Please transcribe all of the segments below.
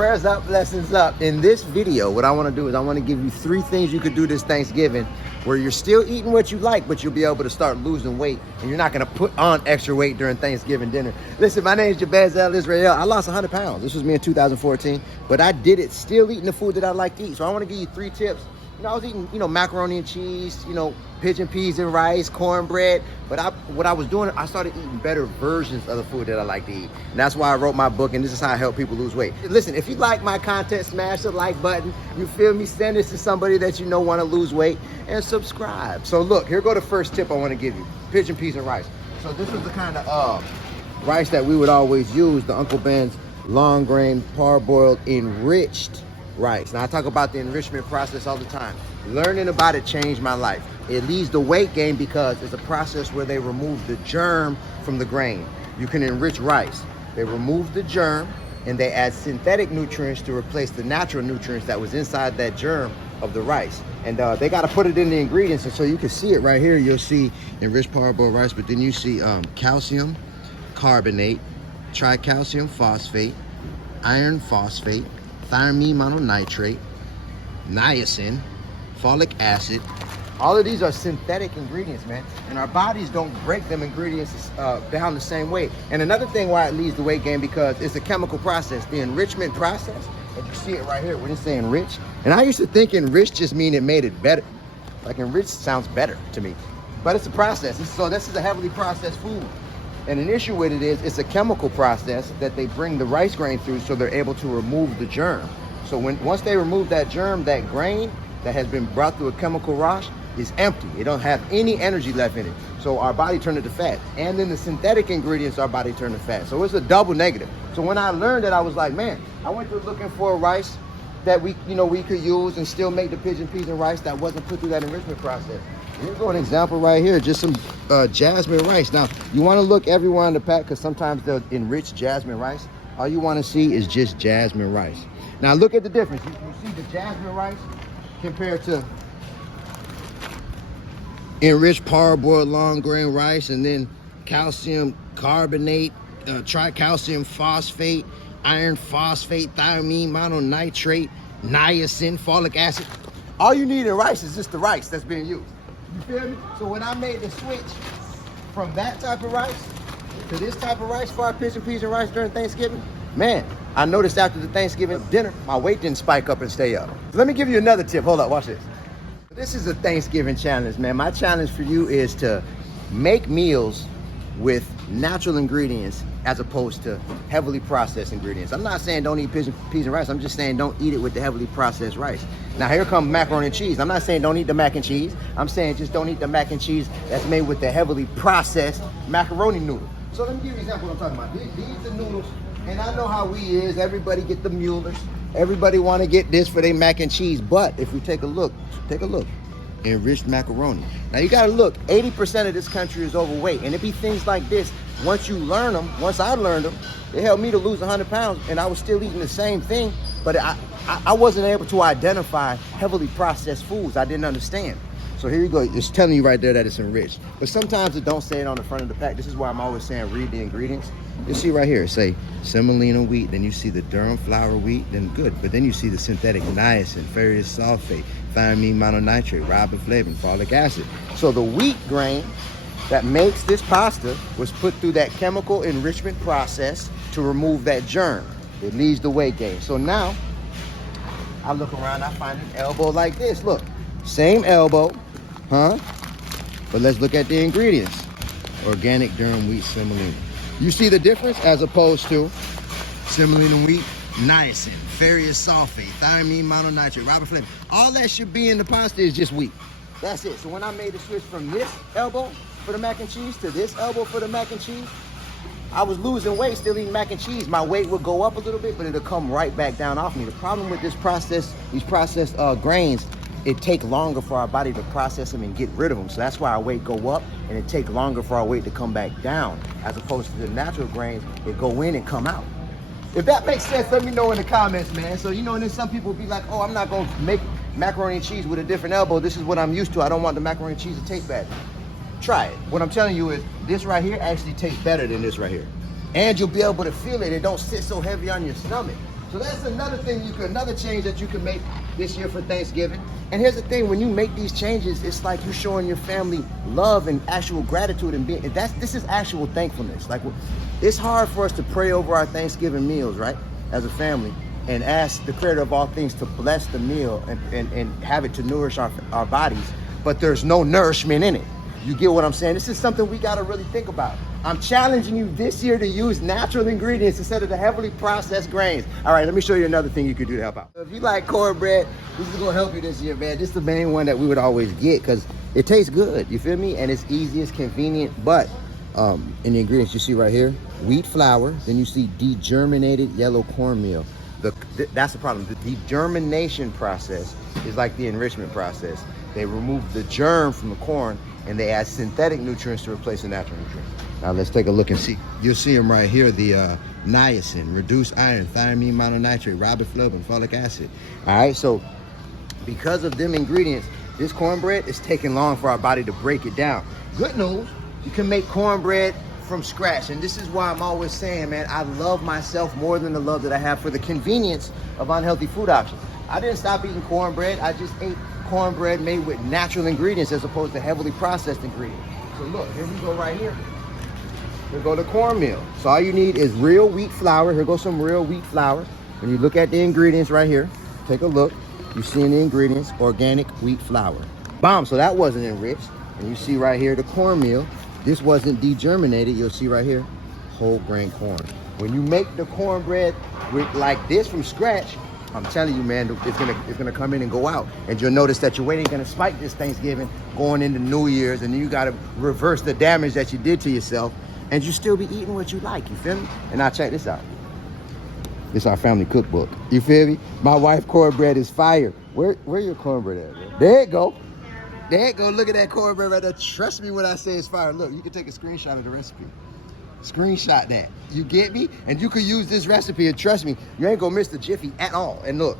Prayers up, blessings up. In this video, what I want to do is I want to give you 3 things you could do this Thanksgiving where you're still eating what you like, but you'll be able to start losing weight, and you're not going to put on extra weight during Thanksgiving dinner. Listen, my name is Jabez L. Israel. I lost 100 pounds. This was me in 2014, but I did it still eating the food that I like to eat. So I want to give you 3 tips. I was eating, macaroni and cheese, pigeon peas and rice, cornbread. But what I was doing, I started eating better versions of the food that I like to eat. And that's why I wrote my book, and this is how I help people lose weight. Listen, if you like my content, smash the like button. You feel me? Send this to somebody that you know want to lose weight, and subscribe. So look, here go the first tip I want to give you. Pigeon peas and rice. So this is the kind of rice that we would always use, the Uncle Ben's long grain, parboiled, enriched rice. Now I talk about the enrichment process all the time. Learning about it changed my life. It leads to weight gain because it's a process where they remove the germ from the grain. You can enrich rice. They remove the germ and they add synthetic nutrients to replace the natural nutrients that was inside that germ of the rice. And they got to put it in the ingredients, and so you can see it right here. You'll see enriched parboiled rice, but then you see calcium carbonate, tricalcium phosphate, iron phosphate, thiamine mononitrate, niacin, folic acid. All of these are synthetic ingredients, man, and our bodies don't break them ingredients down the same way. And another thing why it leads to weight gain, because it's a chemical process, the enrichment process. And you see it right here when it's saying enrich. And I used to think enrich just mean it made it better. Like enriched sounds better to me, but it's a process. So this is a heavily processed food. And an issue with it is it's a chemical process that they bring the rice grain through, so they're able to remove the germ. So once they remove that germ, that grain that has been brought through a chemical wash is empty. It don't have any energy left in it. So our body turned it to fat. And then the synthetic ingredients, our body turned to fat. So it's a double negative. So when I learned that, I was like, man, I went through looking for a rice that we could use and still make the pigeon peas and rice that wasn't put through that enrichment process. Here's an example right here, just some jasmine rice. Now, you want to look everywhere on the pack, because sometimes they'll enrich jasmine rice. All you want to see is just jasmine rice. Now, look at the difference. You see the jasmine rice compared to enriched parboiled long grain rice, and then calcium carbonate, tricalcium phosphate, iron phosphate, thiamine mononitrate, niacin, folic acid. All you need in rice is just the rice that's being used. You feel me? So when I made the switch from that type of rice to this type of rice for our pigeon peas and rice during Thanksgiving, man, I noticed after the Thanksgiving dinner, my weight didn't spike up and stay up. So let me give you another tip. Hold up, watch this. This is a Thanksgiving challenge, man. My challenge for you is to make meals with natural ingredients as opposed to heavily processed ingredients. I'm not saying don't eat pigeon peas and rice. I'm just saying don't eat it with the heavily processed rice. Now here comes macaroni and cheese. I'm not saying don't eat the mac and cheese. I'm saying just don't eat the mac and cheese that's made with the heavily processed macaroni noodle. So let me give you an example of what I'm talking about. These are noodles, and I know how we is. Everybody get the Muellers. Everybody want to get this for their mac and cheese. But if we take a look. Enriched macaroni. Now you gotta look, 80% of this country is overweight, and it be things like this. Once you learn them, once I learned them, it helped me to lose 100 pounds, and I was still eating the same thing, but I wasn't able to identify heavily processed foods I didn't understand. So here you go, it's telling you right there that it's enriched. But sometimes it don't say it on the front of the pack. This is why I'm always saying read the ingredients. You see right here, say semolina wheat, then you see the durum flour wheat, then good. But then you see the synthetic niacin, ferrous sulfate, thiamine mononitrate, riboflavin, folic acid. So the wheat grain that makes this pasta was put through that chemical enrichment process to remove that germ. It leads to weight gain. So now I look around, I find an elbow like this. Look, same elbow, huh? But let's look at the ingredients. Organic durum wheat semolina. You see the difference as opposed to semolina wheat, niacin, ferrous sulfate, thiamine mononitrate, riboflavin. All that should be in the pasta is just wheat. That's it. So when I made the switch from this elbow for the mac and cheese to this elbow for the mac and cheese, I was losing weight, still eating mac and cheese. My weight would go up a little bit, but it'll come right back down off me. The problem with this process, these processed grains, it take longer for our body to process them and get rid of them. So that's why our weight go up, and it take longer for our weight to come back down, as opposed to the natural grains that go in and come out. If that makes sense, let me know in the comments, man. So, and then some people be like, oh, I'm not going to make macaroni and cheese with a different elbow. This is what I'm used to. I don't want the macaroni and cheese to taste bad. Try it. What I'm telling you is this right here actually tastes better than this right here. And you'll be able to feel it. It don't sit so heavy on your stomach. So that's another thing another change that you can make this year for Thanksgiving. And here's the thing, when you make these changes, it's like you're showing your family love and actual gratitude, and this is actual thankfulness. Like, it's hard for us to pray over our Thanksgiving meals, right? As a family, and ask the creator of all things to bless the meal and have it to nourish our bodies, but there's no nourishment in it. You get what I'm saying? This is something we got to really think about. I'm challenging you this year to use natural ingredients instead of the heavily processed grains. All right, let me show you another thing you could do to help out. If you like cornbread, this is gonna help you this year, man. This is the main one that we would always get because it tastes good, you feel me? And it's easy, it's convenient, but in the ingredients you see right here, wheat flour, then you see degerminated yellow cornmeal. That's the problem. The degermination process is like the enrichment process. They remove the germ from the corn and they add synthetic nutrients to replace the natural nutrients. Now let's take a look and see. You'll see them right here, the niacin, reduced iron, thiamine mononitrate, riboflavin, folic acid. All right, so because of them ingredients, this cornbread is taking long for our body to break it down. Good news, you can make cornbread from scratch. And this is why I'm always saying, man, I love myself more than the love that I have for the convenience of unhealthy food options. I didn't stop eating cornbread. I just ate cornbread made with natural ingredients as opposed to heavily processed ingredients. So look, here we go right here. Here go the cornmeal. So all you need is real wheat flour. Here goes some real wheat flour. When you look at the ingredients right here, take a look. You see in the ingredients, organic wheat flour. Bomb, so that wasn't enriched. And you see right here the cornmeal. This wasn't degerminated. You'll see right here, whole grain corn. When you make the cornbread with like this from scratch, I'm telling you, man, it's gonna come in and go out. And you'll notice that your weight ain't gonna spike this Thanksgiving going into New Year's, and then you gotta reverse the damage that you did to yourself, and you still be eating what you like, you feel me? And now check this out. It's our family cookbook, you feel me? My wife cornbread is fire. Where your cornbread at, bro? There it go. There it go, look at that cornbread right there. Trust me when I say it's fire. Look, you can take a screenshot of the recipe. Screenshot that, you get me? And you could use this recipe, and trust me, you ain't gonna miss the jiffy at all. And look,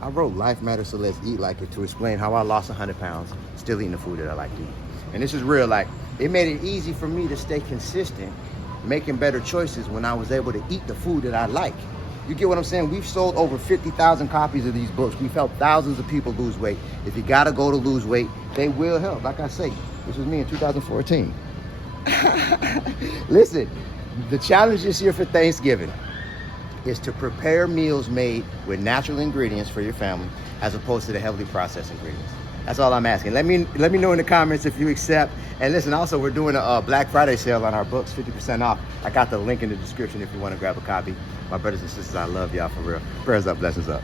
I wrote Life Matters, so let's eat like it to explain how I lost 100 pounds, still eating the food that I like to eat. And this is real, like, it made it easy for me to stay consistent, making better choices when I was able to eat the food that I like. You get what I'm saying? We've sold over 50,000 copies of these books. We've helped thousands of people lose weight. If you gotta go to lose weight, they will help. Like I say, this was me in 2014. Listen, the challenge this year for Thanksgiving is to prepare meals made with natural ingredients for your family as opposed to the heavily processed ingredients. That's all I'm asking. Let me know in the comments if you accept. And listen, also, we're doing a Black Friday sale on our books, 50% off. I got the link in the description if you want to grab a copy. My brothers and sisters, I love y'all for real. Prayers up, blessings up.